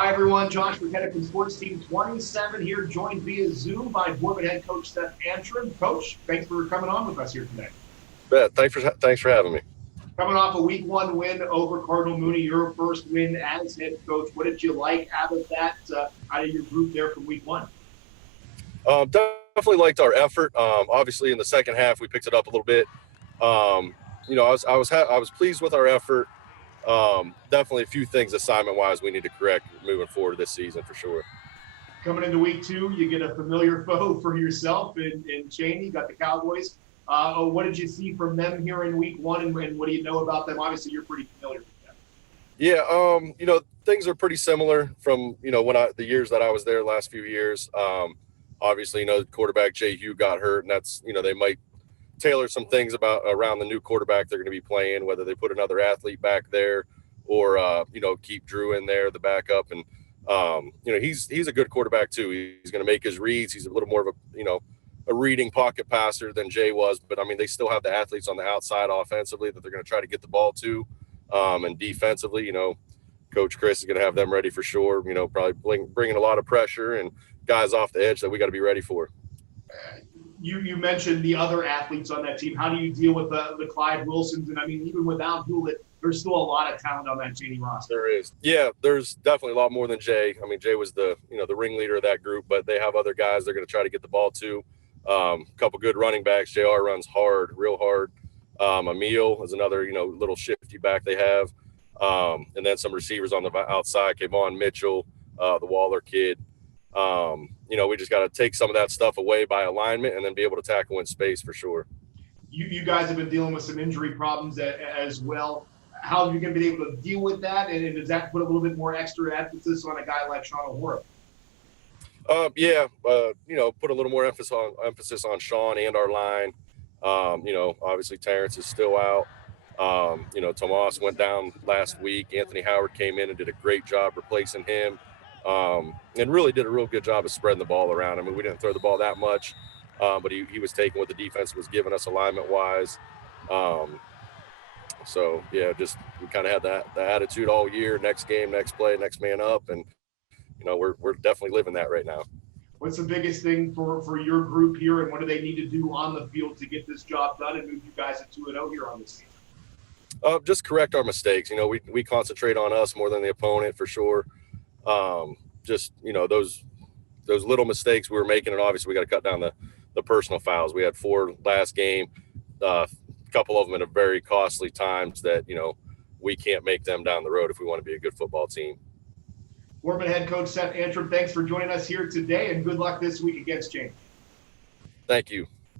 Hi, everyone. Josh Burkett from Sports Team 27 here, joined via Zoom by Boardman head coach Seth Antram. Coach, thanks for coming on with us here today. Yeah, thanks for having me. Coming off a week one win over Cardinal Mooney, your first win as head coach. What did you like out of that, out of your group there from week one? Definitely liked our effort. Obviously, in the second half, we picked it up a little bit. I was pleased with our effort. Definitely a few things assignment-wise we need to correct moving forward this season for sure. Coming into week two, you get a familiar foe for yourself in Chaney. You got the Cowboys. What did you see from them here in week one, and what do you know about them? Obviously, you're pretty familiar with them. Yeah, things are pretty similar from, the years that I was there, last few years. Obviously, quarterback Jay Hugh got hurt, and that's, they might tailor some things around the new quarterback they're going to be playing, whether they put another athlete back there or, keep Drew in there, the backup. And, he's a good quarterback too. He's going to make his reads. He's a little more of a reading pocket passer than Jay was, but I mean, they still have the athletes on the outside offensively that they're going to try to get the ball to. And defensively, Coach Chris is going to have them ready for sure, probably bringing a lot of pressure and guys off the edge that we got to be ready for. You mentioned the other athletes on that team. How do you deal with the Clyde Wilsons? And I mean, even without Hewlett, there's still a lot of talent on that Chaney roster. There is. Yeah, there's definitely a lot more than Jay. I mean, Jay was the ringleader of that group, but they have other guys they're going to try to get the ball to. A couple good running backs. JR runs hard, real hard. Emil is another, little shifty back they have. And then some receivers on the outside, Kayvon Mitchell, the Waller kid. We just got to take some of that stuff away by alignment and then be able to tackle in space for sure. You guys have been dealing with some injury problems as well. How are you going to be able to deal with that? And does that put a little bit more extra emphasis on a guy like Sean O'Hara? Put a little more emphasis on Sean and our line. Obviously Terrence is still out. Tomas went down last week. Anthony Howard came in and did a great job replacing him. And really did a real good job of spreading the ball around. I mean, we didn't throw the ball that much, but he was taking what the defense was giving us alignment-wise. Just we kind of had the attitude all year, next game, next play, next man up, and, we're definitely living that right now. What's the biggest thing for your group here, and what do they need to do on the field to get this job done and move you guys to 2-0 here on this season? Just correct our mistakes. We concentrate on us more than the opponent for sure. Those little mistakes we were making, and obviously we got to cut down the personal fouls. We had 4 last game, a couple of them at very costly times that, we can't make them down the road if we want to be a good football team. Boardman head coach Seth Antram, thanks for joining us here today, and good luck this week against Chaney. Thank you.